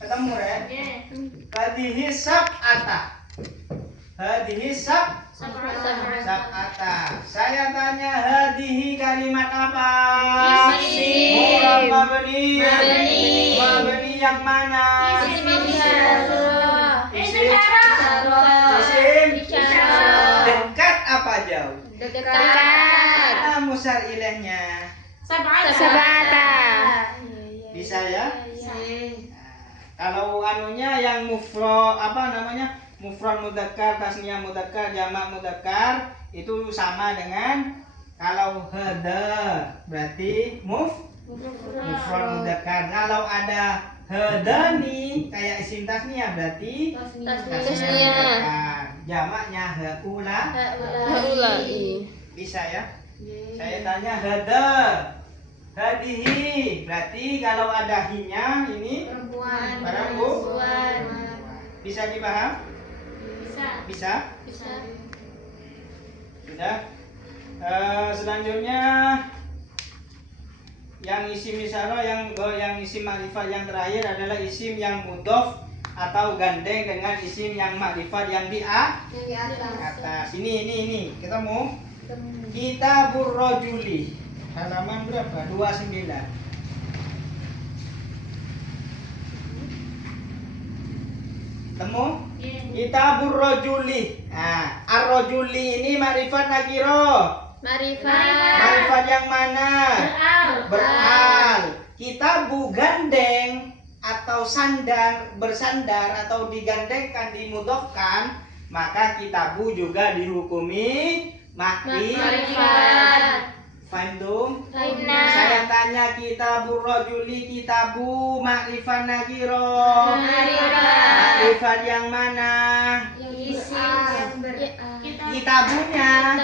Ketemu ya? Hadihi sab'ata. Hadihi sab'ata. Saya tanya hadihi kalimat apa? Isim. Mabni. Mabni yang mana? Isim. Dekat apa jauh? Dekat. Mana musar ilahnya? Sab'ata. Bisa ya? Kalau anunya yang mufrad apa namanya? Mufrad mudzakkar, tasniyah mudzakkar, jamak mudzakkar itu sama dengan kalau hada berarti mufrad mudzakkar. Kalau ada hadani kayak isim tasniyah berarti tasniyah mudzakkar. Jamaknya haulai. Bisa ya? Saya tanya hada. Hadihi berarti kalau ada hinya ini perempuan. Bisa dipaham? Bisa? Sudah. Selanjutnya yang isim isyarah yang isim ma'rifat yang terakhir adalah isim yang mudhof atau gandeng dengan isim yang ma'rifat yang di atas. Ini kita mau Kitabur Rajuli halaman berapa? 29. Temu? Kitabur Rajuli. Nah, ar-rajuli ini ma'rifat nakiro. Ma'rifat yang mana? Beral. Kitabu gandeng atau bersandar atau digandengkan, dimudhofkan, maka kitabu juga dihukumi ma'rifat. Fahim? Saya tanya kitabur rajuli, kitabu ma'rifat nakiro. Ma'rifat yang mana? Kitabunya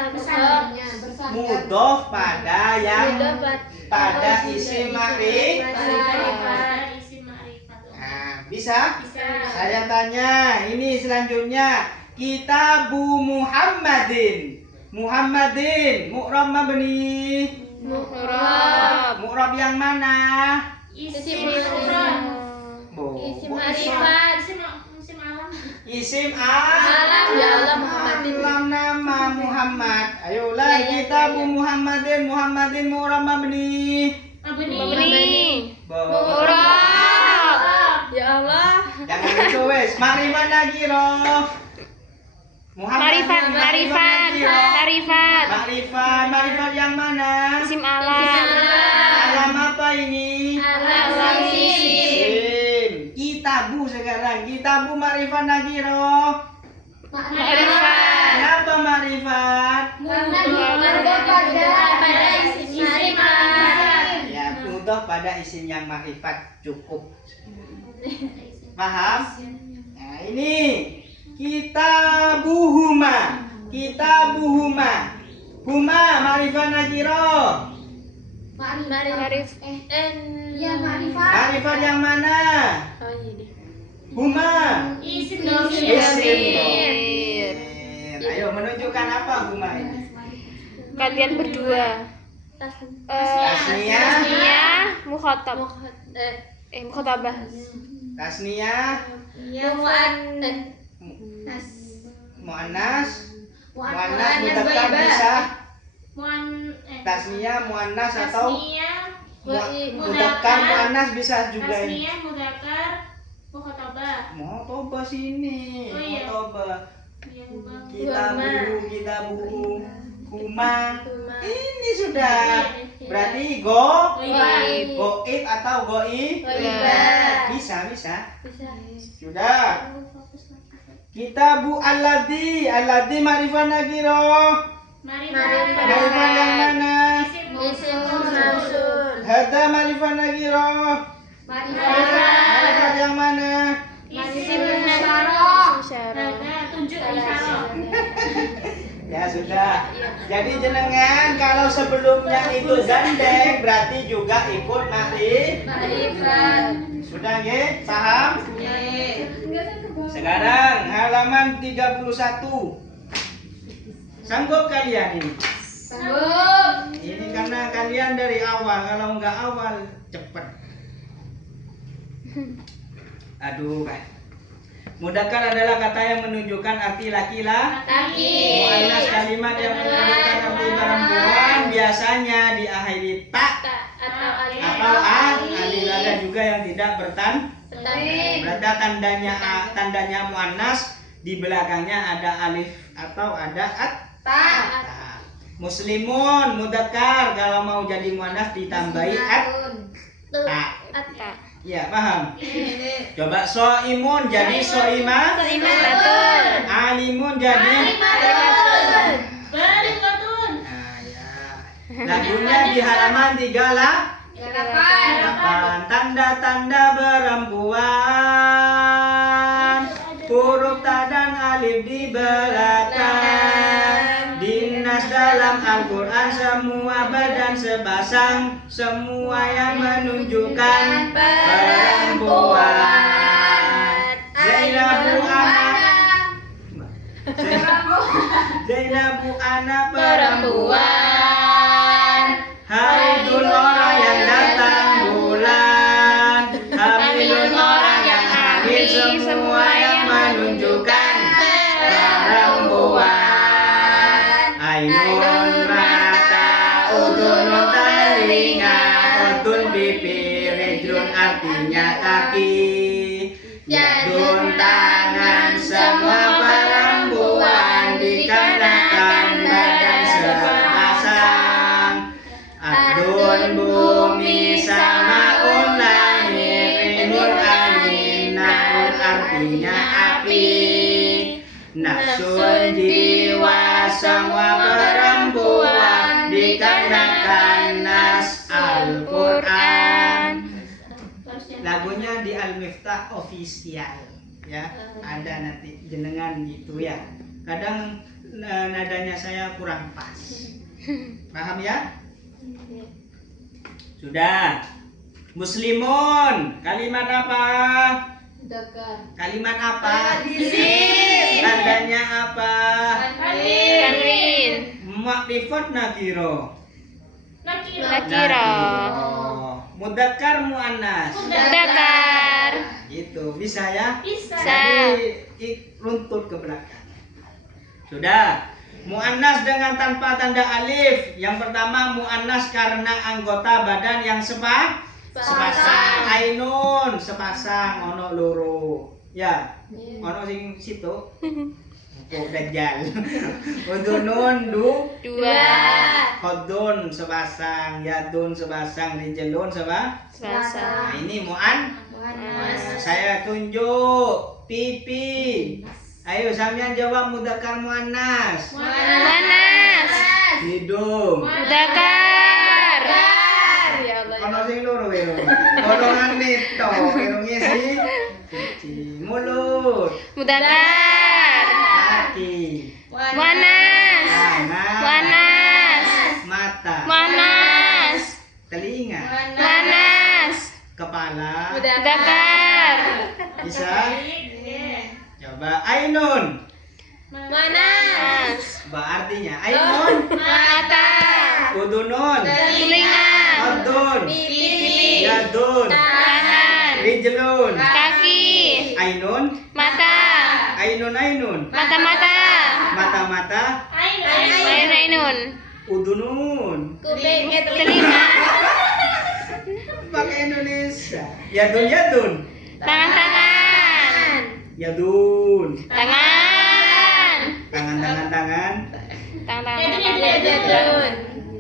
mudhof pada isim ma'rifat. Nah, bisa? Saya tanya ini selanjutnya kitabu Muhammadin. Mu'rab mabni. Mu'rab yang mana? Isim alam nama Muhammad. Ayolah kitabu Muhammadin. Muhammadin mu'rab mabni. Mu'rab. Ya Allah. Jangan itu wes. Ma'rifat nakiro. Ma'rifat yang mana? isim alam. Alam apa ini? Alam isim. Kitabu sekarang. Kitabu ma'rifat nakiro. Ma'rifat. Kenapa ma'rifat? Pada isim ma'rifat. Ya, mudah pada isim yang ma'rifat cukup. Paham? Nah, ini kitabuhuma. Huma ma'rifat nakiro. Ma'rifat yang mana? Huma. Isim Isim. Ayo menunjukkan apa huma ini? Kalian berdua. Tasniyah. Mukhatabah. Tasniyah. Muannas. Muannas mudzakkar bisa. Tasniyah muannas atau mudzakkar muannas bisa juga ini. Mukhatabah sini. Mukhatabah. Kitabu, huma. Ini sudah. Berarti goib atau goib. Bisa. Sudah. Kitabu alladzi ma'rifat nakiro. Ma'rifat yang mana? Hada ma'rifat nakiro. Ma'rifat yang mana? Ya sudah. Jadi jenengan kalau sebelumnya itu gandeng berarti juga ikut ma'rifat. Sudah nggih? Paham? Sekarang halaman 31. Sanggup kalian ini? Sanggup. Ini karena kalian dari awal, kalau nggak awal cepet. Aduh kan. Mudzakkar adalah kata yang menunjukkan arti laki-laki. Muannas kalimat yang menunjukkan arti perempuan biasanya diakhiri ta Atau atau a. Alif ada juga yang tidak berarti tandanya muannas di belakangnya ada alif atau ada ta. Muslimun mudzakkar kalau mau jadi muannas ditambahi ta. Ya, paham? Coba soimun jadi soima. Alimun jadi. Nah, ya. Lagunya di halaman 38. Tanda-tanda perempuan. Huruf ta dan alif di belakang. Dinas dalam Al-Quran semua badan sebasang, semua yang menunjukkan perempuan. Zainabu anak perempuan. Haidun orang yang datang bulan. Hamilun orang yang hamil, semua yang menunjukkan perempuan. Ainun mata, udun telinga, udun bibir, rijlun artinya kaki, yadun tangan, semua perempuan dikarenakan badan sepasang. Adun bumi sama langit, rihun angin, narun artinya api. Nafsun jiwa semua perempuan dikarenakan nas Al-Quran. Lagunya di Al-Miftah official ya, ada nanti jenengan gitu ya. Kadang nadanya saya kurang pas. Paham ya? Sudah. Muslimun kalimat apa? Kalimat apa? Tandanya apa? Makrifat nakiro. Mudzakkar muannas. Mudzakkar. Gitu. Bisa ya? Bisa. Jadi runtut ke belakang. Sudah. Muannas dengan tanpa tanda alif. Yang pertama muannas karena anggota badan yang sepasang. Ainun sepasang, ono loro. Ya. Ono sing situ. Oh, dajjal. Udunun Dua. Khodun sepasang, yadun sepasang, rijlun Sepasang. Nah, ini saya tunjuk pipi. Ayo sampean jawab mudzakkar muannas. Muannas. Hidung. Mudzakkar. Ya Allah. Ono sing loro ya. Golongan nito, irunge siji. Mulut. Mudzakkar. Kaki. Muannas. Tangan. Muannas. Mata. Muannas. Telinga. Muannas. Kepala. Mudzakkar. Bisa? Coba Ainun. Muannas. Apa artinya? Ainun. Mata. Udunun. Telinga. Khodun. Pipi. Yadun. Tangan. Rijlun. Kaki. Ainun. Mata. Ainun. Mata-mata. Mata-mata. Ainun. Udunun. Kuping. Telinga. Pakai Indonesia. Yadun. Tangan-tangan. Yadun. Tangan. Tangan. Tangan.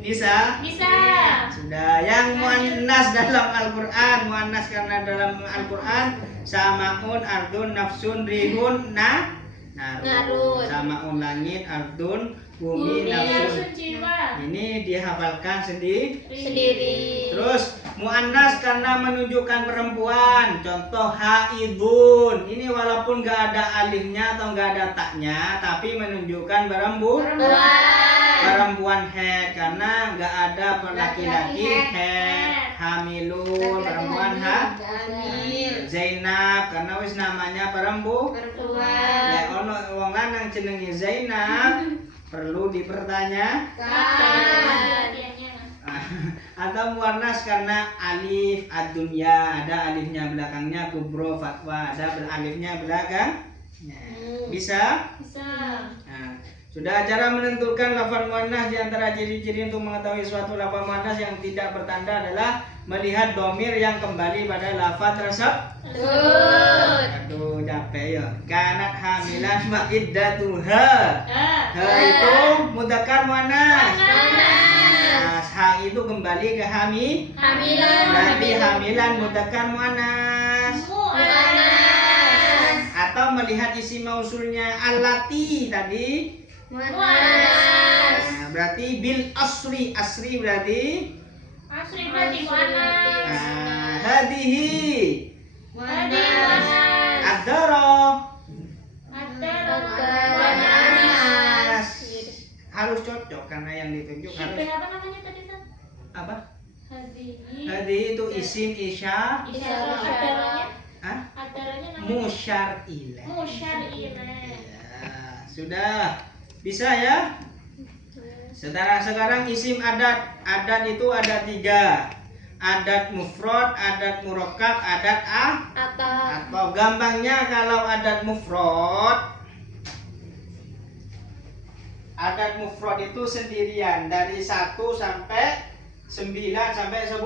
Bisa? Sudah. Yang muannas dalam Al-Quran, muannas karena dalam Al-Quran samaun, ardun, nafsun, rihun, narun. Samaun langit, ardun, bumi, nafsun. Ini dihafalkan sendiri. Terus muannas karena menunjukkan perempuan. Contoh haidun. Ini walaupun gak ada alifnya atau gak ada taknya, tapi menunjukkan perempuan head karena gak ada laki-laki head. Hamilun perempuan Zainab karena wis namanya perempuan. Lek ono wong lanang jenenge Zainab perlu dipertanyakan. Atau muannas karena alif ad-dunya, ada alifnya belakangnya, kubro fatwa, ada alifnya belakang. Bisa? Bisa. Nah, sudah. Cara menentukan lafaz muannas di antara ciri-ciri untuk mengetahui suatu lafaz muannas yang tidak bertanda adalah melihat domir yang kembali pada lafaz tersebut. Aduh, capek ya. Kanat hamilan wa iddatuha. Ha itu mudzakkar muannas. Nah, ha itu kembali ke Hamilan. berarti hamilan mudzakkar muannas. Atau melihat isi mausulnya allati tadi. Muannas. Nah, berarti bil asri berarti Asri berarti muannas. hadihi Muannas. adara Muannas. harus cocok karena yang ditunjuk harus Apa namanya tadi, Ustaz? apa? Hadihi. Hadihi itu isim isya Adaranya. Hah? Adaranya namanya musyar ilaih. musyar ilaih. Ya, sudah bisa ya. Sekarang isim adat. Adat itu ada 3. Adat mufrad, adat murakkab, adat atau gampangnya kalau adat mufrad itu sendirian dari 1 sampai 9 sampai 10.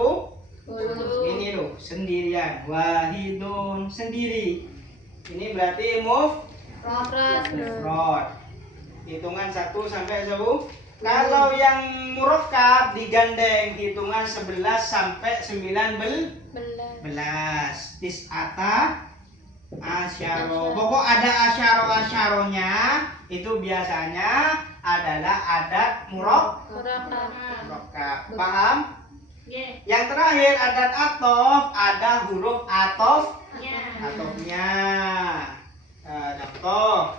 Ini loh sendirian, wahidun sendiri. Ini berarti mufrad. Hitungan 1 sampai 10. Kalau yang murakkab digandeng hitungan 11 sampai 19. Tis'ata asyaro. Pokok ada asyaro-asyaronya itu biasanya adalah adat murakkab. Paham? Yang terakhir adat atof, ada huruf atofnya. Contoh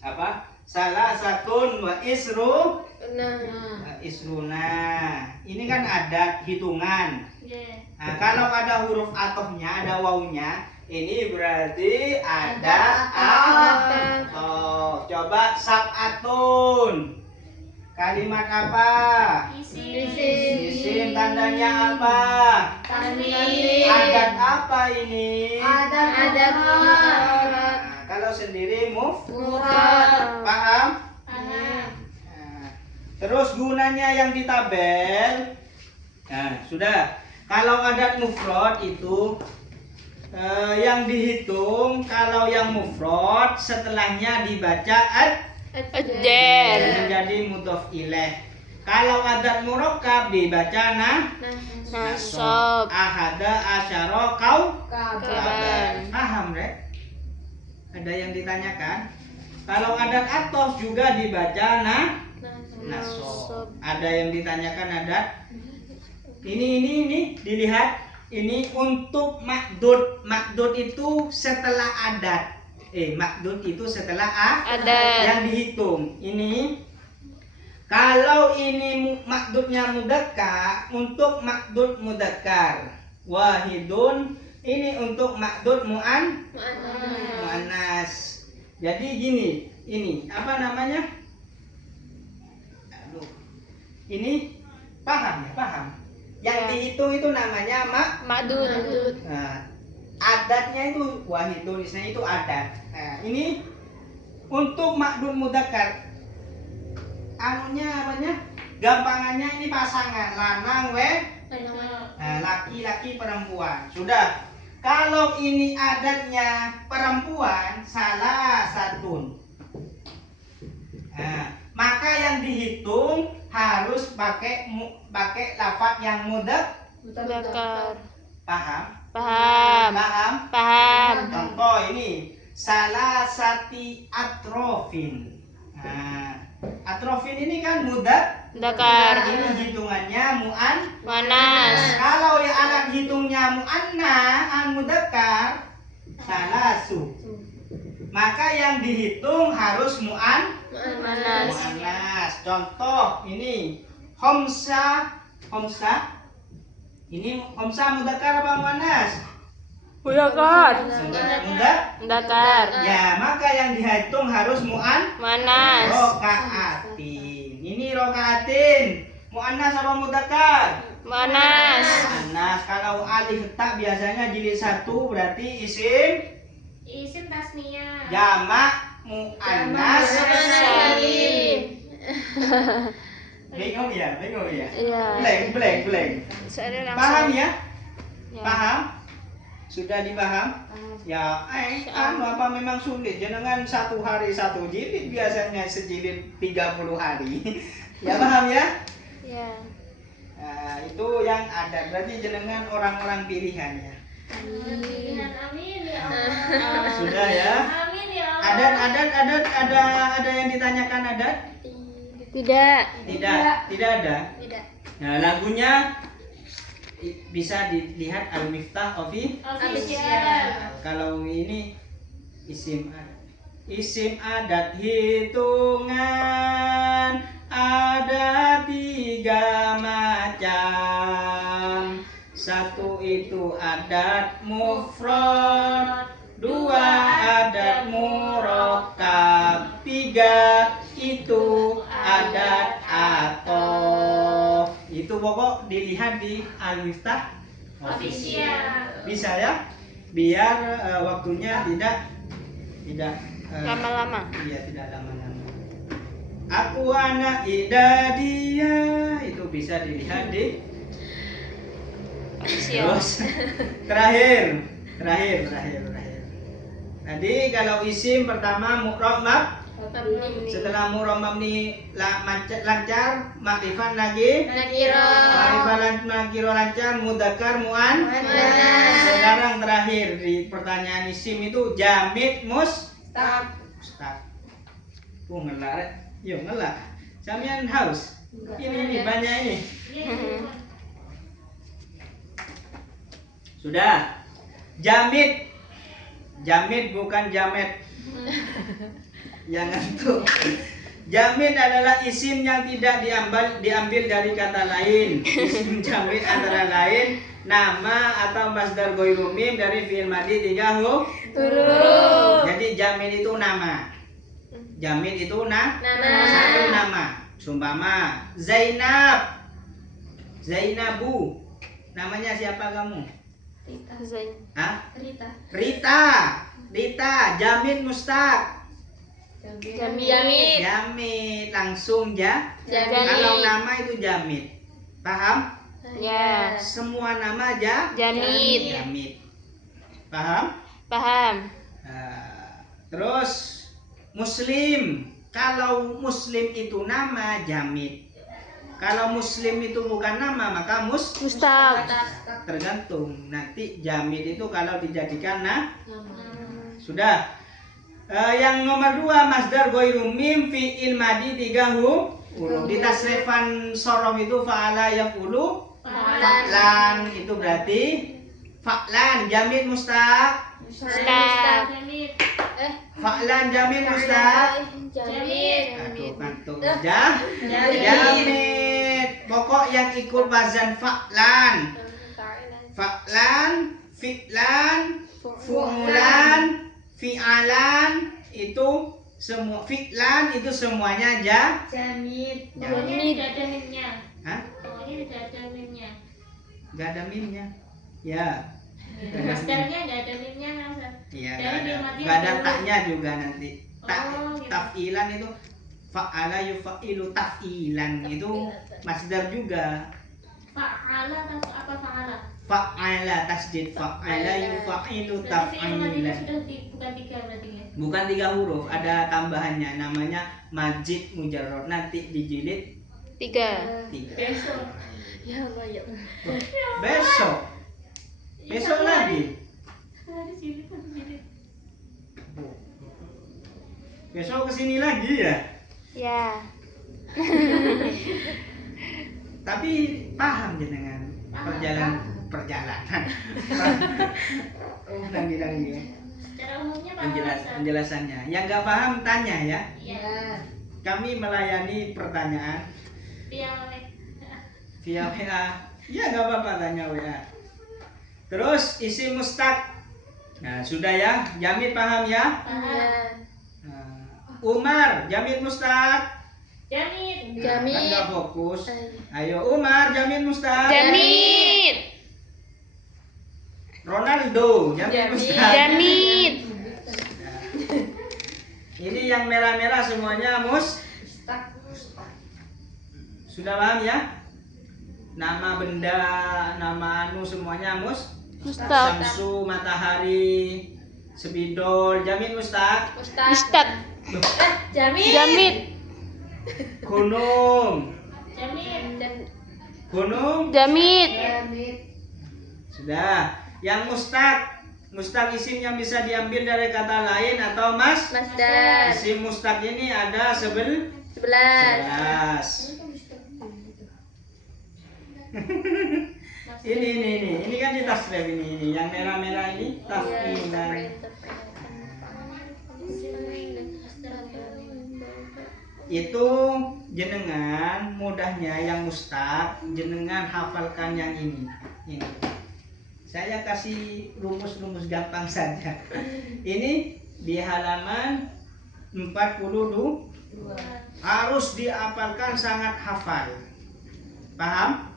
apa? Salah satun wa isruna. Ini kan adat hitungan. Nah, kalau ada huruf atofnya, ada wawunya, ini berarti ada atof. Coba sab'atun. Kalimat apa? Isim. Tandanya apa? Adat apa ini? Nah, kalau sendiri mufrad. Paham? Nah, terus gunanya yang di tabel. Nah, sudah. Kalau adat mufrad itu yang dihitung, kalau yang mufrad setelahnya dibaca menjadi mudhof ilaih. Kalau adat murakkab dibaca Nasab. ahada asyara kaukaban. Paham, Rek? Ada yang ditanyakan? Kalau adat atof juga dibaca nasab. Ada yang ditanyakan adat? Ini dilihat. Ini untuk makdud. Makdud itu setelah adat. Makdud itu setelah Adat. yang dihitung. Ini kalau ini makdudnya mudzakkar, untuk makdud mudzakkar wahidun, ini untuk makdud muannas. Jadi gini, ini apa namanya? Aduh. Ini paham ya? Paham. Yang dihitung itu namanya Makdud. Nah, adatnya itu wahidun, istilahnya itu adat. Nah, ini untuk makdud mudzakkar. Gampangannya ini pasangan lanang laki-laki perempuan. Sudah. Kalau ini adatnya perempuan, salah satun. Nah, maka yang dihitung harus pakai lafaz yang Mudzakkar. Paham? Paham. Contoh ini salah sati atrofin. Nah, atrofin ini kan Mudzakkar. ini hitungannya Muannas. kalau yang alat hitungnya mudzakkar salasu. Maka yang dihitung harus Muannas. Contoh ini homsa. Ini homsa mudzakkar apa muannas? Mudzakkar. Mudzakkar. Ya, maka yang dihitung harus Muannas. rokaatin. Ini rokaatin Muannas apa mudzakkar? Muannas. Muannas. Kalau alif ta biasanya jilid 1 berarti isim Isim tasniyah. jamak muannas Salim. Bingung ya? Bingung ya? Iya. Blank. Saya Paham langsung. ya? Ya. Paham? Sudah dipaham? Ya, apa memang sulit? Jenengan 1 hari 1 jilid, biasanya sejilid 30 hari. Ya paham ya? Ya. Nah, itu yang ada. Berarti jenengan orang-orang pilihan ya. Pilihan amin ya Allah. Sudah ya? Amin ya Allah. Ada yang ditanyakan adat? Tidak. Tidak ada. Tidak. Nah, lagunya bisa dilihat Al-Miftah Official. Kalau ini isim adat hitungan ada 3 macam. 1 itu adat mufrad, 2 adat murakkab, 3 itu adat atof. Itu pokok dilihat di Al-Miftah Official. Bisa ya? Biar waktunya tidak Lama-lama. iya, tidak lama-lama. Aku anak Ida dia, itu bisa dilihat di Siap. terus terakhir. Tadi kalau isim pertama mu'rab, setelah mu'rab mabni lancar, makrifat lagi makrifat nakiro lancar, mudzakkar muannas. Sekarang terakhir di pertanyaan isim itu jamid mustaq. Ngelak. Yuk ngelak. Samian haus. Ini banyak ini. Sudah. Jamid bukan jamet. Yang ngantuk. Jamid adalah isim yang tidak diambil dari kata lain. Isim jamid antara lain nama atau masdar ghairu mim dari fi'il madhi 3 huruf. Jadi jamid itu nama. Jamid itu satu nama. Sumpama Zainabu. Namanya siapa kamu? Zain. Hah? Rita. Rita, jamid mustaq. Jamid. Jamid langsung Jamid. Kalau nama itu jamid. Paham? Ya. Semua nama Jamid. jamid. Paham? Paham. Terus muslim. Kalau muslim itu nama jamid. Kalau muslim itu bukan nama maka Mustaq. tergantung. Nanti jamid itu kalau dijadikan sudah. Yang nomor 2 masdar ghairu mim fi'il madhi 3 huruf. Di tasrifan sorof itu fa'ala yaf'ulu fa'lan, itu berarti fa'lan jamid mustaq. Mustaq. Fa'lan jamid mustaq. Jamid. Aduh kantuk jamid. Pokok yang ikut wazan fa'lan, fi'lan, fu'ulan, fi'alan, itu semua fi'lan itu semuanya Jamid. Jamid. Pokoknya tidak ada mimnya. Hah? Pokoknya tidak ada mimnya. Gak ada mimnya. Ya. Masdarnya nggak ada mimnya kan? Iya, Dari gak ada. fi'il madhi Gak ada dulu. taknya juga nanti. Gitu. Taf'ilan itu fa'ala yufa'ilu taf'ilan itu masdar juga. Fa'ala atau apa fa'ala? Fa'ala tasdid fa'ala yufa'ilu Berarti fi'il madhinya taf'ilan. sudah bukan 3 berarti ya? Bukan 3 huruf, ada tambahannya namanya majid mujarrad. Nanti dijilid 3. 3. Besok. Besok. Besok lagi. Hari jilid, satu jilid. Besok kesini lagi ya. Ya. Tapi paham jenengan perjalanan. Oh, lagi ya. Secara umumnya paham. Penjelasannya. Yang nggak paham tanya ya. Iya. Kami melayani pertanyaan via WA. Ya nggak apa-apa tanya WA. Terus isi mustaq. Nah sudah ya. Jamid paham ya. Paham. Umar jamid mustaq. Jamit. Kan Jamit. nggak fokus. Ayo Umar, Jamit Mustaq. Jamit. Ronaldo, Jamit Mustaq. Jamit. Ini yang merah-merah semuanya sudah paham ya? Nama benda, nama anu semuanya Mustaq. Samsu, matahari, spidol, Jamit Mustaq. Mustaq. Jamit. Jamit. Gunung, Jamit. gunung. Jamit. Sudah. Yang mustaq isim yang bisa diambil dari kata lain atau Masdar. isim mustaq ini ada 11. 11. Ini kan di tasrif ini yang merah-merah ini taf'ilan. Itu jenengan mudahnya yang mustaq, jenengan hafalkan yang ini. Saya kasih rumus-rumus gampang saja. Ini di halaman 42 harus dihafalkan, sangat hafal. Paham?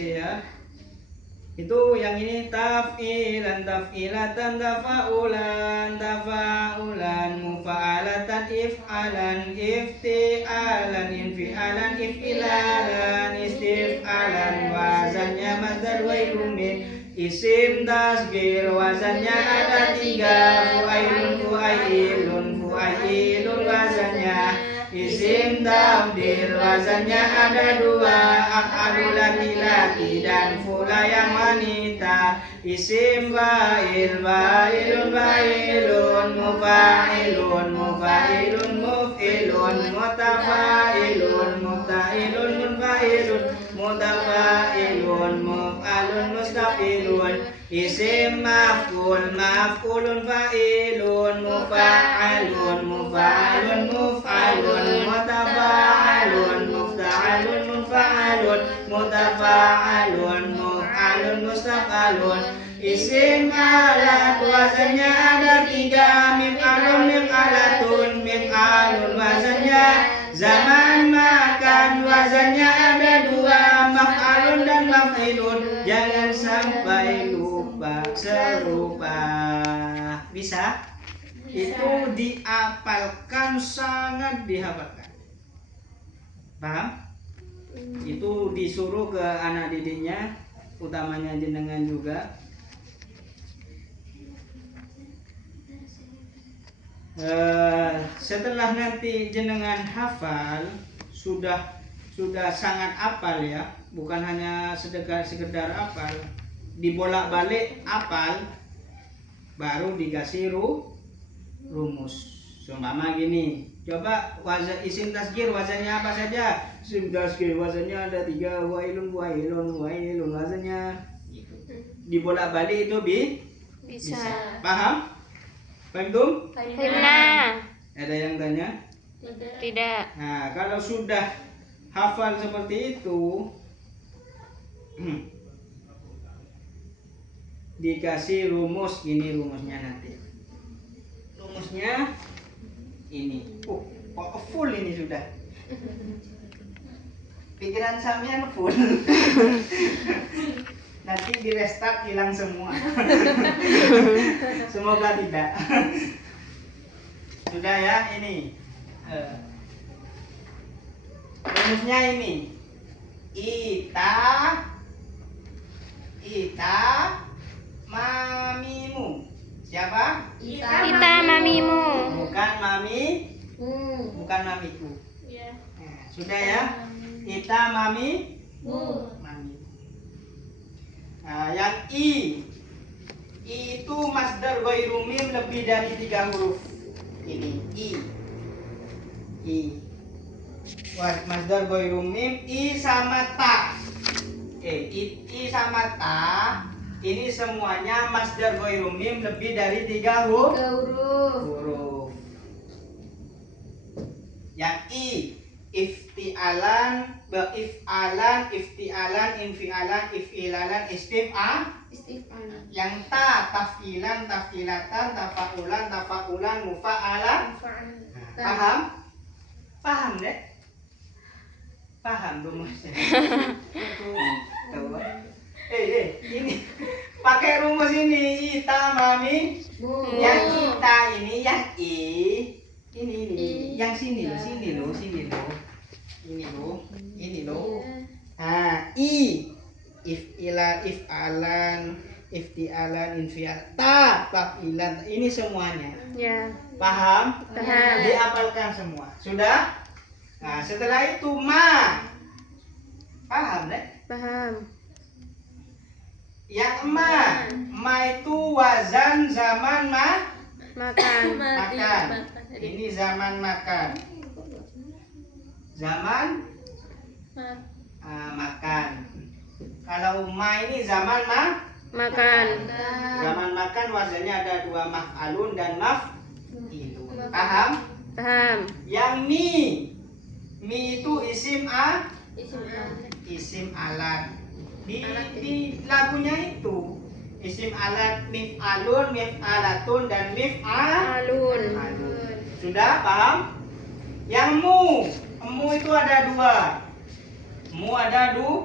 Ya. Itu yang ini taf'ilan, taf'ilatan, tafa'ulan, tafa'ulan, mufa'alatan, if'alan, ifti'alan, infi'alan, if'ilalan, istif'alan. Wazannya masdar wailun min isim tasghir, wazannya ada 3, fu'ailun, fu'ailun, fu'ailun wazannya. Isim tabdil wazannya ada 2, af'alul laki-laki dan fula yang wanita. Isim fa'il, fa'ilun, fa'ilun, mufa'ilun, mufa'ilun, muf'ilun, mutafa'ilun, muta'ilun, munfa'ilun, mutafa'ilun, muf'alun, mustaf'ilun. Isim maf'ul, maf'ulun, fa'ilun, mufa'alun, mufa'alun, muf'alun, mutafa'alun, mufta'alun, munfa'alun, mutafa'alun, muf'alun, mustaf'alun. Isim alat wazannya ada 3, mif'alun, mif'alatun, mif'alun wazannya. Zaman makan wazannya ada 2, maf'alun dan maf'ilun. Jangan sampai lupa serupa. Bisa? Itu dihafalkan, sangat dihafalkan. Paham? Itu disuruh ke anak didiknya, utamanya jenengan juga. Setelah nanti jenengan hafal, sudah sangat hafal ya, bukan hanya sekedar hafal, dibolak-balik hafal, baru dikasih rumus. Seumpama gini, coba wazan isim tasghir wazannya apa saja? Isim tasghir wazannya ada 3, wailun, wailun, wailun wazannya. Dibolak-balik itu Bisa. Paham? Paham tuh? Himna. Ada yang tanya? Tidak. Nah, kalau sudah hafal seperti itu, dikasih rumus, ini rumusnya nanti. Rumusnya ini. Full ini sudah. Pikiran sampean full. Nanti di restart hilang semua. Semoga tidak. Sudah ya, ini rumusnya ini. Ita mamimu. Siapa? Kita mamimu. Bukan bukan mamiku. Ya. Nah, sudah ya. Ita mami. Nah, yang I itu masdar ghairu mim lebih dari 3 huruf. Ini I. Masdar ghairu mim I sama ta. I sama ta. Ini semuanya masdar ghairu mim lebih dari 3 huruf. Yang I iftialan, iftialan, ifilalan, Istif'al. Yang ta tafilan, tafilatan, tafaulan, mufa'alan. Paham? Paham deh? Paham rumusnya? Tahu? Ini pakai rumus ini. Ita mami. Yang ita ini, yang i. Ini. Yang sini loh. Ini loh. Nah, i. Ifalan, iftialan, infial, tafilan. Ini semuanya. Ya. Paham? Paham. Dihafalkan semua. Sudah? Nah, setelah itu ma. Paham deh? Paham. Yang ma itu wazan zaman Makan. makan. Ini zaman makan. Zaman makan. Kalau ma ini zaman Makan. zaman makan wazannya ada 2 maf'alun dan maf'ilun. Paham? Paham. Yang mi itu isim alat. Di lagunya itu isim alat mif'alun, mif'alatun dan Alun. Sudah paham? Yang mu itu ada 2. Mu ada dua.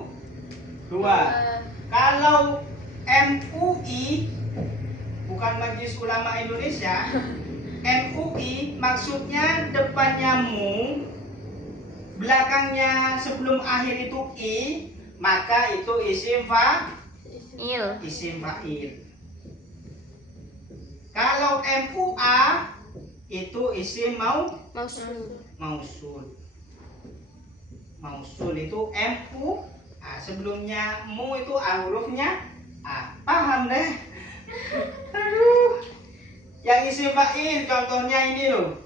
Kalau MUI bukan Majelis Ulama Indonesia, MUI maksudnya depannya mu, belakangnya sebelum akhir itu i, maka itu isim fa'il. Kalau MUA itu isim mausul. Mausul itu MU. Sebelumnya mu itu hurufnya a. Paham deh? Aduh. Yang isim fa'il contohnya ini loh.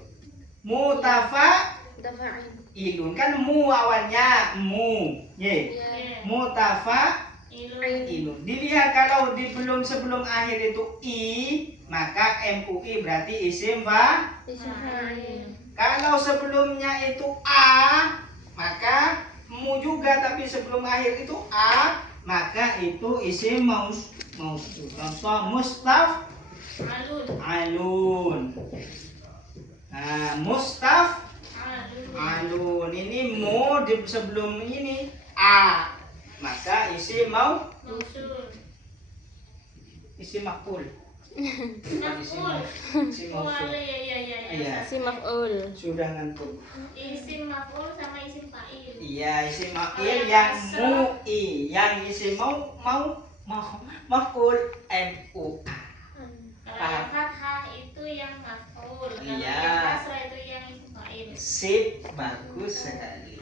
Mutafa'ilun kan mu awalnya mu. Mutafa'ilun. Dilihat kalau sebelum akhir itu i, maka MUI berarti isim fa'il. Kalau sebelumnya itu a, maka mu juga, tapi sebelum akhir itu a, maka itu isim mausul. Contoh mustaf'alun. Nah, mustaf'alun ini mu sebelum ini a, maka isim isim maf'ul. Isim mausul. Iya. Si maf'ul. Sudah ngantuk. Isim maf'ul sama isim fa'il. Iya, isim maf'il yang mu'i, yang isim maf'ul MU. Kalau yang fathah itu yang maf'ul. Kalau Iya. yang kasrah itu yang isim fa'il. Sip, bagus sekali.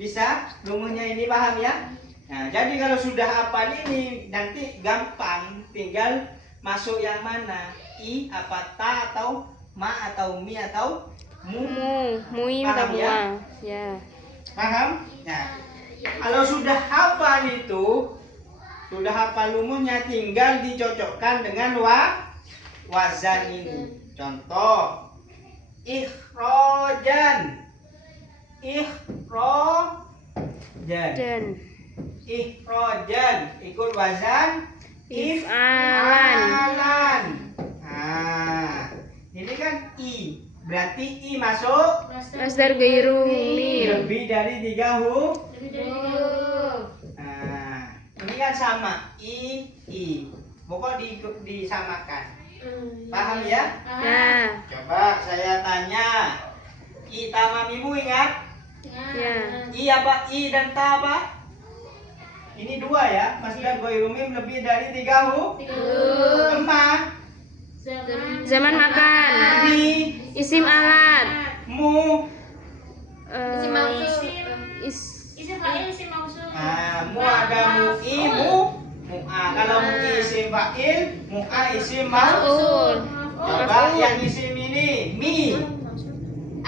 Bisa rumusnya ini, paham ya? Nah, jadi kalau sudah hafal ini nanti gampang, tinggal masuk yang mana? I apa ta atau ma atau mi atau mu? Muim Paham ya? tabua. Ya. Paham? Nah, kalau sudah hafal itu, sudah hafal rumusnya, tinggal dicocokkan dengan wazan ini. Contoh, ikhrojan. Ikhrojan ikut wazan If'alan. Nah, ini kan i, berarti i masuk Masdar gairu mim. lebih dari 3 huruf. Lebih dari 3 huruf. Nah, ini kan sama i. Pokok disamakan. Paham ya? Ya. Coba saya tanya. I tamamimu ingat? Ya. I apa? I dan ta apa? Ini 2 ya. Masdar gairu mim lebih dari 3 huruf. Emak. Zaman makan. Di Isim alat. mu. Isim mausul. Isim Isim fa'il, isim mausul. Nah, mu ada mu'i, mu'a. Kalau mu'i isim fa'il, mu'a isim maf'ul. Coba yang isim ini, mi.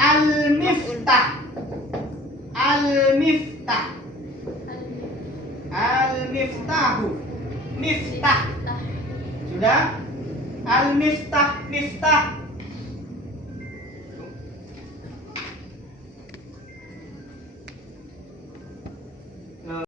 Al-miftah. Al-miftahu. Miftah. Sudah? Al-miftah.